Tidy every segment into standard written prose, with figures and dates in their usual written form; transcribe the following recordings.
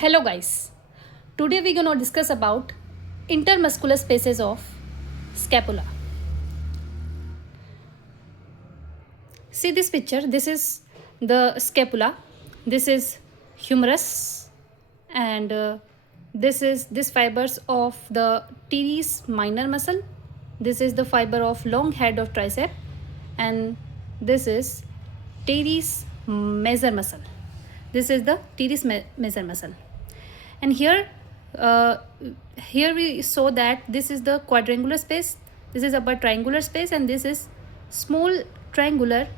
Hello guys, today we're gonna discuss about intermuscular spaces of scapula. See this picture, this is the scapula, this is humerus, and this fibers of the teres minor muscle, this is the fiber of long head of tricep, and this is teres major muscle. This is the teres major muscle. And uh, here we saw that this is the quadrangular space, this is upper triangular space, and this is small triangular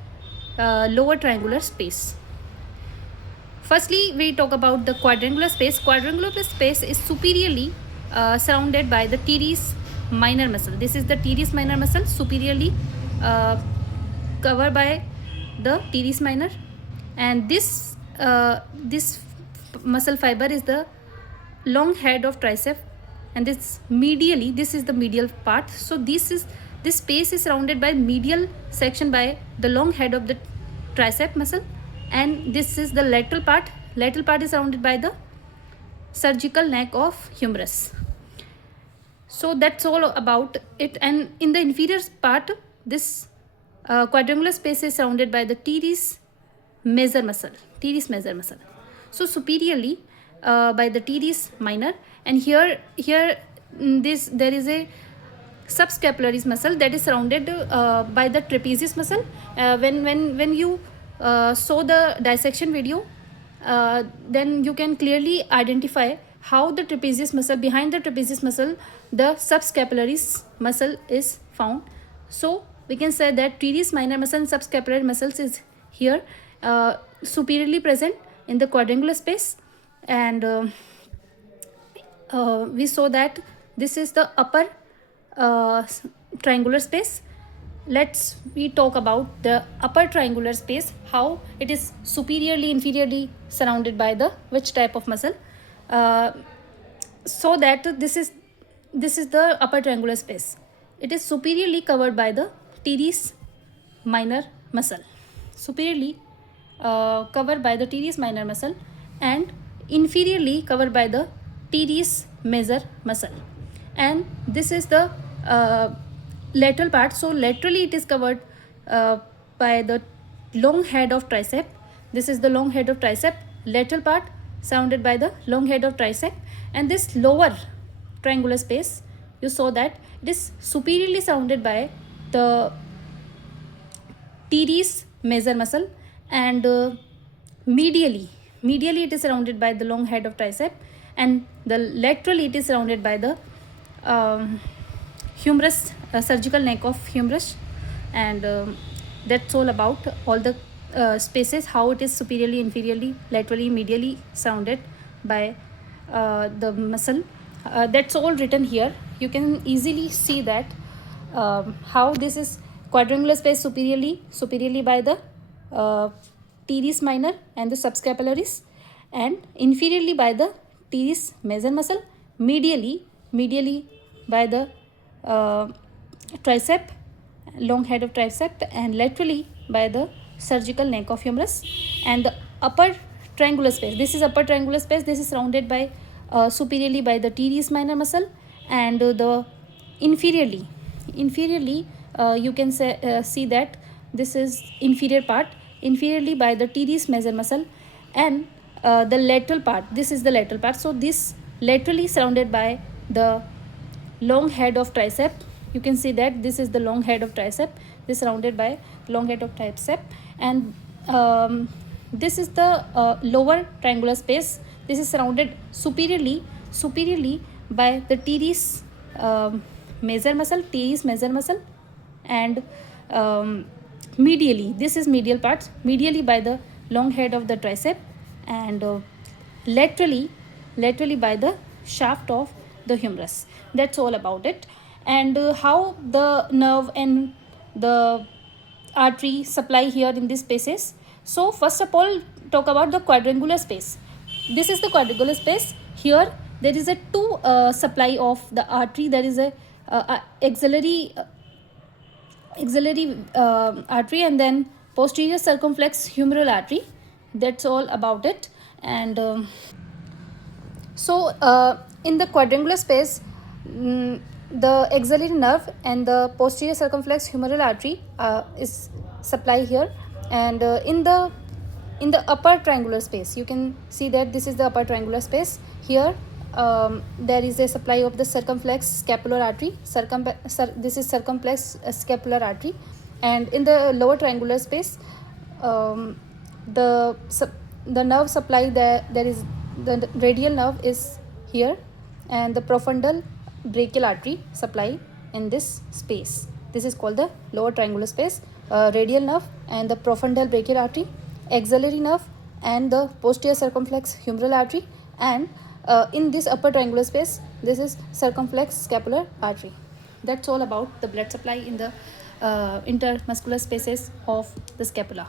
lower triangular space. Firstly, we talk about the quadrangular space. Quadrangular space is superiorly surrounded by the teres minor muscle. This is the teres minor muscle, superiorly covered by the teres minor, and this muscle fiber is the long head of tricep, and this is the medial part. So this space is surrounded by medial section by the long head of the tricep muscle, and this is the lateral part. Lateral part is surrounded by the surgical neck of humerus. So that's all about it. And in the inferior part, this quadrangular space is surrounded by the teres major muscle. So superiorly by the teres minor, and here there is a subscapularis muscle that is surrounded by the trapezius muscle. When you saw the dissection video, then you can clearly identify how the trapezius muscle, behind the trapezius muscle, the subscapularis muscle is found. So we can say that teres minor muscle and subscapular muscles is here superiorly present in the quadrangular space, and we saw that this is the upper triangular space. We talk about the upper triangular space, how it is superiorly inferiorly surrounded by the which type of muscle. So that this is the upper triangular space. It is superiorly covered by the teres minor muscle, superiorly covered by the teres minor muscle, and inferiorly covered by the teres major muscle. And this is the lateral part. So laterally it is covered by the long head of tricep. This is the long head of tricep, lateral part surrounded by the long head of tricep. And this lower triangular space, you saw that it is superiorly surrounded by the teres major muscle, and medially it is surrounded by the long head of tricep, and the laterally it is surrounded by the humerus, surgical neck of humerus. And that's all about all the spaces, how it is superiorly, inferiorly, laterally, medially surrounded by the muscle. That's all written here. You can easily see that how this is quadrangular space superiorly by the teres minor and the subscapularis, and inferiorly by the teres major muscle, medially by the tricep, long head of tricep, and laterally by the surgical neck of humerus. And the upper triangular space, this is upper triangular space, this is surrounded by superiorly by the teres minor muscle, and the inferiorly you can see that this is inferior part, inferiorly by the teres major muscle, and the lateral part, this is the lateral part. So this laterally surrounded by the long head of tricep. You can see that this is the long head of tricep, this is surrounded by long head of tricep. And this is the lower triangular space, this is surrounded superiorly by the teres major muscle, and medially, this is medial part, medially by the long head of the tricep, and laterally by the shaft of the humerus. That's all about it. And how the nerve and the artery supply here in these spaces. So first of all, talk about the quadrangular space. This is the quadrangular space. Here there is a two supply of the artery. There is a axillary artery, and then posterior circumflex humeral artery. That's all about it. And So in the quadrangular space, the axillary nerve and the posterior circumflex humeral artery is supply here, and in the upper triangular space, you can see that this is the upper triangular space. Here there is a supply of the circumflex scapular artery. This is circumflex scapular artery, and in the lower triangular space, um, the the nerve supply, there is the radial nerve is here, and the profundal brachial artery supply in this space. This is called the lower triangular space. Radial nerve and the profundal brachial artery, axillary nerve and the posterior circumflex humeral artery, and in this upper triangular space, this is circumflex scapular artery. That's all about the blood supply in the intermuscular spaces of the scapula.